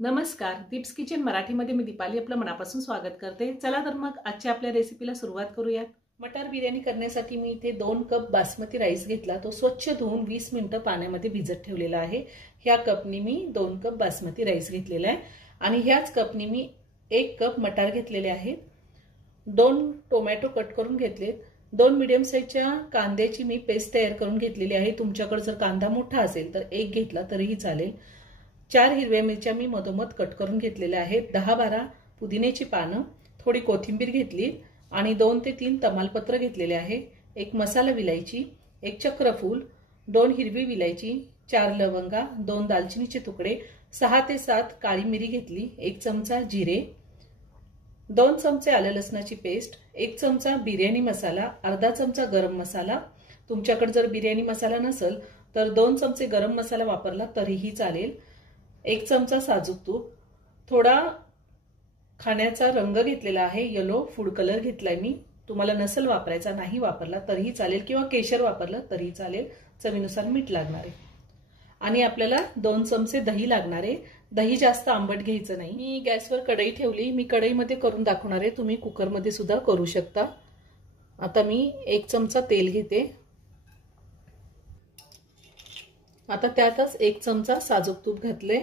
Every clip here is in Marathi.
नमस्कार, दीप्स किचन मराठीमध्ये मी दीपाली आपलं मनापासून स्वागत करते। चला तर मग आजच्या आपल्या रेसिपीला सुरुवात करूयात। मटार बिर्याणी करण्यासाठी मी इथे 2 कप बासमती राईस घेतला। तो स्वच्छ धुवून 20 मिनिटं पाण्यामध्ये भिजत ठेवलेला आहे। ह्या कपनी मी 2 कप बासमती राईस घेतलेला आहे आणि ह्याच कपनी मी 1 कप मटार घेतलेले आहेत। 2 टोमॅटो कट करून घेतलेत। 2 मीडियम साइजच्या कांद्याची मी पेस्ट तयार करून घेतलेली आहे। तुमच्याकडे जर कांदा मोठा असेल तर 1 घेतला तरीही चालेल। 4 हिरव्या मिरच्या मी मधोमध कट करून घेतलेल्या आहेत। 10-12 पुदिन्याची पानं, थोडी कोथिंबीर घेतली आणि 2 ते 3 तमालपत्र घेतलेले आहे। 1 मसाला विलायची, 1 चक्रफूल, 2 हिरवी विलायची, 4 लवंगा, 2 दालचिनीचे तुकडे, 6 ते 7 काळी मिरी घेतली, 1 चमचा जिरे, 2 चमचे आलं लसणाची पेस्ट, 1 चमचा बिर्याणी मसाला, अर्धा चमचा गरम मसाला। तुमच्याकडे जर बिर्याणी मसाला नसेल तर 2 चमचे गरम मसाला वापरला तरीही चालेल। 1 चमचा साजूक तूप, थोडा खाण्याचा रंग घेतलेला आहे, येलो फूड कलर घेतलाय मी। तुम्हाला नसेल वापरायचा, नाही वापरला तरीही चालेल किंवा केशर वापरलं तरीही चालेल। चवीनुसार मीठ लागणार आहे आणि आपल्याला 2 चमचे दही लागणार आहे। दही जास्त आंबट घ्यायचं नाही। मी गॅसवर कढई ठेवली, मी कढईमध्ये करून दाखवणार आहे, तुम्ही कुकरमध्ये सुद्धा करू शकता। आता मी 1 चमचा तेल घेते। आता त्यातच 1 चमचा साजूक तूप घातले।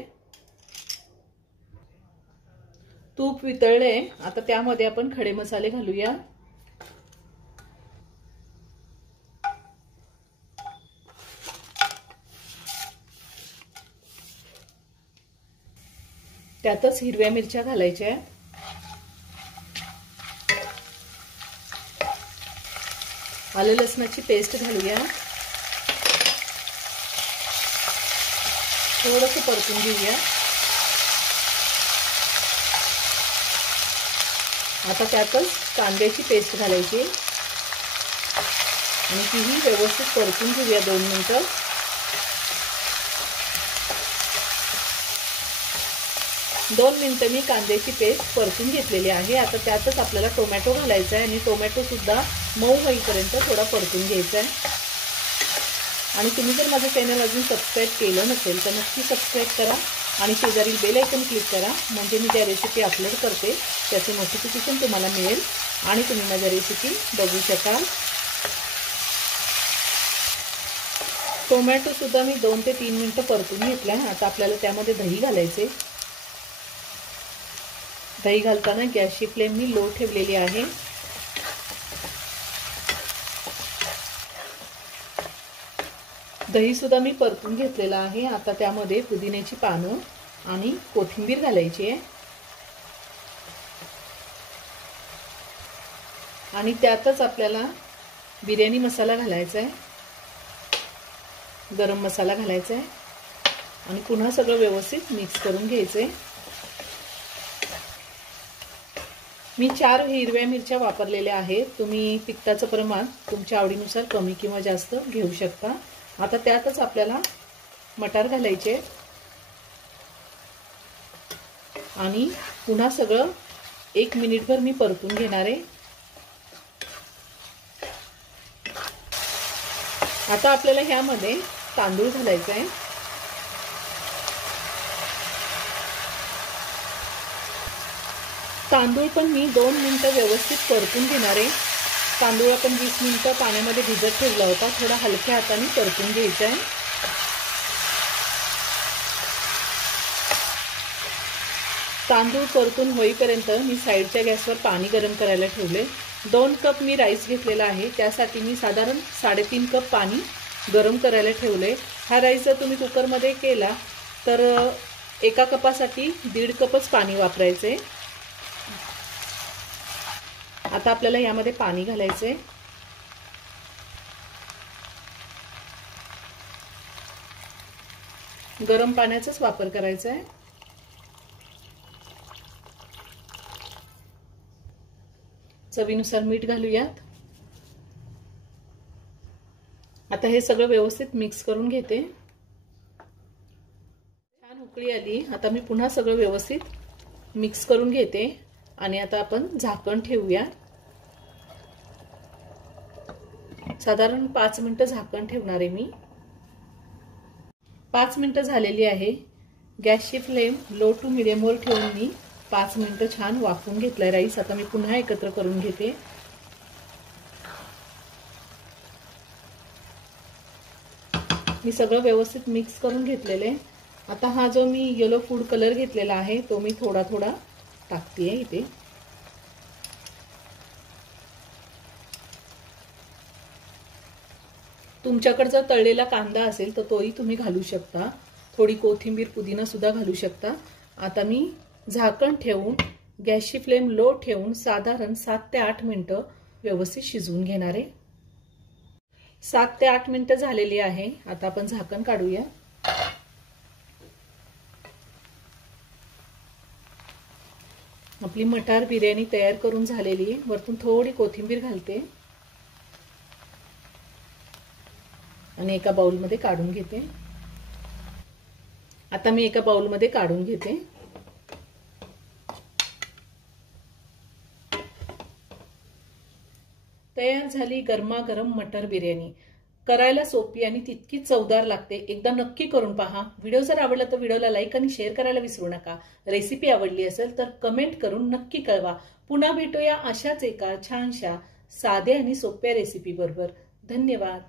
तूप वितळले, आता त्यामध्ये आपण खडे मसाले घालूया। त्यातच हिरव्या मिरच्या घालायच्या, आलं लसणाची पेस्ट घालूया, थोडंसं परतून घेऊया। आता त्यातच कांद्याची पेस्ट घालायची आणि तीही व्यवस्थित परतून घेऊया 2 मिनिटं। मी कांद्याची पेस्ट परतून घेतलेली आहे। आता त्यातच आपल्याला टोमॅटो घालायचा आहे आणि टोमॅटो सुद्धा मऊ होईपर्यंत थोडा परतून घ्यायचा आहे। आणि तुम्ही जर माझं चॅनल अजून सबस्क्राइब केलं नसेल तर नक्की सबस्क्राइब करा आणि शेजारील बेल आयकॉन क्लिक करा, म्हणजे मी ज्या रेसिपी अपलोड करते त्याचे नोटिफिकेशन तुम्हाला मिळेल आणि तुम्ही माझ्या रेसिपी बघू शकाल। टोमॅटो सुद्धा मी 2 ते 3 मिनिटं परतून घेतला। आता आपल्याला त्यामध्ये दही घालायचे। दही घालताना गॅसची फ्लेम मी लो ठेवलेली आहे। दही सुद्धा मी परतून घेतलेला आहे। आता त्यामध्ये पुदिन्याची पानं आणि कोथिंबीर घालायची आहे आणि त्यातच आपल्याला बिर्याणी मसाला घालायचा आहे, गरम मसाला घालायचा आहे आणि पुन्हा सगळं व्यवस्थित मिक्स करून घ्यायचे। मी 4 हिरव्या मिरच्या वापरलेल्या आहेत। तुम्ही तिखटाचं प्रमाण तुमच्या आवडीनुसार कमी किंवा जास्त घेऊ शकता। आता त्यातच आपल्याला मटार घालायचे आणि पुन्हा सगळं 1 मिनिटभर मी परतून घेणार आहे। आता आपल्याला ह्यामध्ये तांदूळ घालायचे आहे। तांदूळ पण मी 2 मिनिटं व्यवस्थित परतून घेणार आहे। तांदूळ आपण 20 मिनिटं पाण्यामध्ये भिजत ठेवला होता, थोडा हलक्या हाताने परतून घ्यायचा आहे। तांदूळ परतून होईपर्यंत मी साईडच्या गॅसवर पाणी गरम करायला ठेवले। 2 कप मी राईस घेतलेला आहे, त्यासाठी मी साधारण 3.5 कप पाणी गरम करायला ठेवले। हा राईस जर तुम्ही कुकरमध्ये केला तर 1 कपासाठी 1.5 कपच पाणी वापरायचे। आता आपल्याला यामध्ये पाणी घालायचे। गरम पाण्याचाच वापर करायचा आहे। चवीनुसार मीठ घालूयात। आता हे सगळं व्यवस्थित मिक्स करून घेते। छान उकळी आली, आता मी पुन्हा सगळं व्यवस्थित मिक्स करून घेते आणि आता आपण झाकण ठेवूया। साधारण 5 मिनिटं झाकण ठेवणार आहे मी। 5 मिनिटं झालेली आहे। गॅसची फ्लेम लो टू मिडियमवर ठेवून मी 5 मिनिटं छान वाफवून घेतलाय राईस. आता मी पुन्हा एकत्र करून घेते. मी सगळं व्यवस्थित मिक्स करून घेतलेले. आता हा जो मी येलो फूड कलर घेतलेला आहे तो मी थोडा थोडा टाकतेय इथे. तुमच्याकडे जर तळलेला कांदा असेल तर तोही तुम्ही घालू शकता. थोडी कोथिंबीर पुदिना सुद्धा घालू शकता. आता मी झाकण ठेवून गॅसची फ्लेम लो ठेवून साधारण 7 ते 8 मिनिटं व्यवस्थित शिजवून घेणार आहे. 7 ते 8 मिनिटं झालेली आहे. आता आपण झाकण काढूया. आपली मटार बिर्याणी तयार करून झालेली आहे. वरतून थोडी कोथिंबीर घालते आणि एका बाउलमध्ये काढून घेते. आता मी एका बाउलमध्ये काढून घेते. तयार झाली गरमागरम मटर बिर्याणी. करायला सोपी आणि तितकीच चवदार लागते. एकदा नक्की करून पहा. व्हिडिओ जर आवडला तर व्हिडिओला लाईक आणि शेअर करायला विसरू नका. रेसिपी आवडली असेल तर कमेंट करून नक्की कळवा. पुन्हा भेटूया अशाच एका छानशा साध्या आणि सोप्या रेसिपी बरोबर. धन्यवाद.